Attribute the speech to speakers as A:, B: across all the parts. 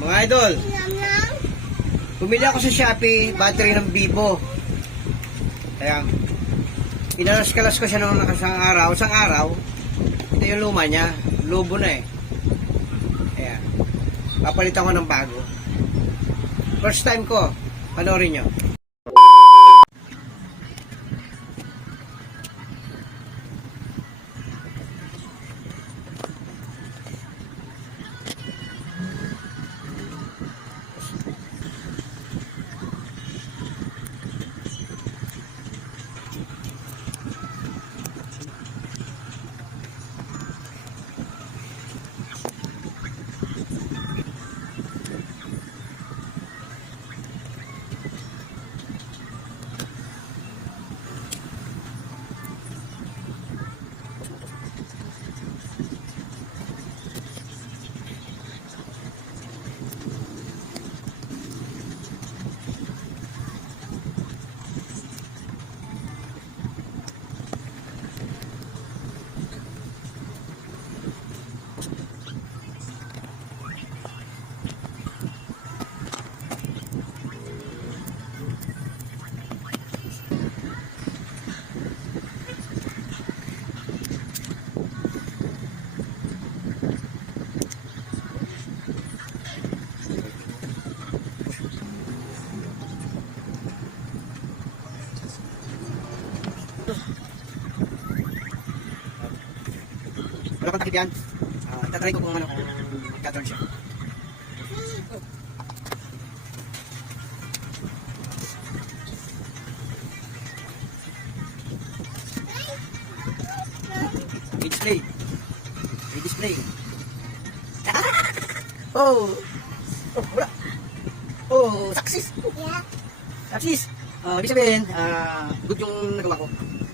A: Mga idol, bumili ako sa Shopee, battery ng Vivo. Kaya, inalas-kalas ko siya nung nakasang araw. Isang araw, ito yung luma niya. Lubo na eh. Kaya, papalitan ko ng bago. First time ko, panoorin nyo. Wala kang takip yan. Uh, tatry ko kung ano, kung magka-turn siya. Display. May display. oh! Oh, wala. Oh, success! Success! Uh, ibig sabihin, ah, good yung nagawa ko.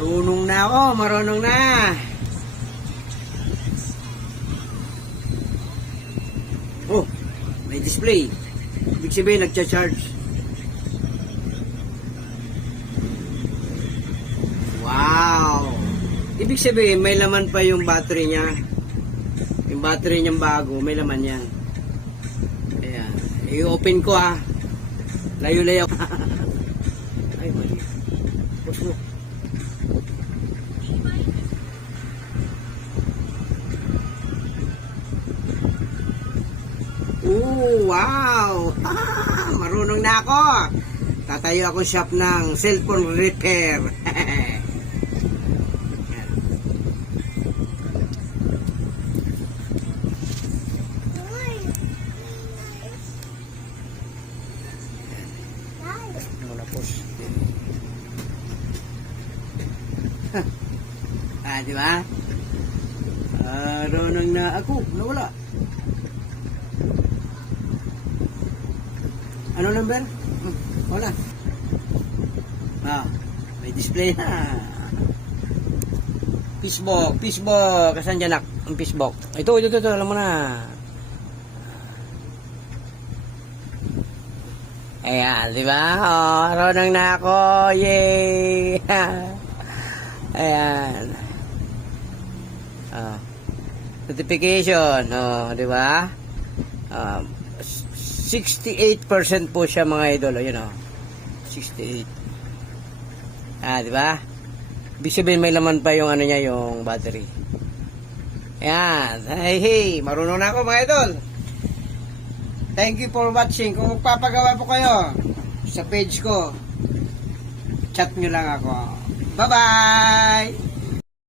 A: Marunong na ako, marunong na. Oh, may display. Ibig sabihin, nagcha-charge. Wow! Ibig sabihin, may laman pa yung battery niya. Yung battery niyang bago, may laman yan. Ayan. I-open ko ah. Layo-layo. Ay, mali. Push mo. Ooh, wow! Ah, marunong na ako. Tatayo ako shop ng cellphone repair. Muna push. ah, di ba? Marunong na ako. Nawala. Ano number? Hmm, Wala. Ah, may display na. Fishbok, fishbok. Kasan dyan nak? Ang fishbok. Ito, ito, ito, ito. Alam mo na. Ayan, di ba? Oh, marunong na ako. Yay! Ayan. Ah. Notification. Oh, di ba? Um, 68% po siya mga idol. Ayun oh. 68. Ah, di ba? Ibig may laman pa yung ano niya, yung battery. Ayan. Hey, hey. Marunong na ako mga idol. Thank you for watching. Kung magpapagawa po kayo sa page ko, chat nyo lang ako. 拜拜。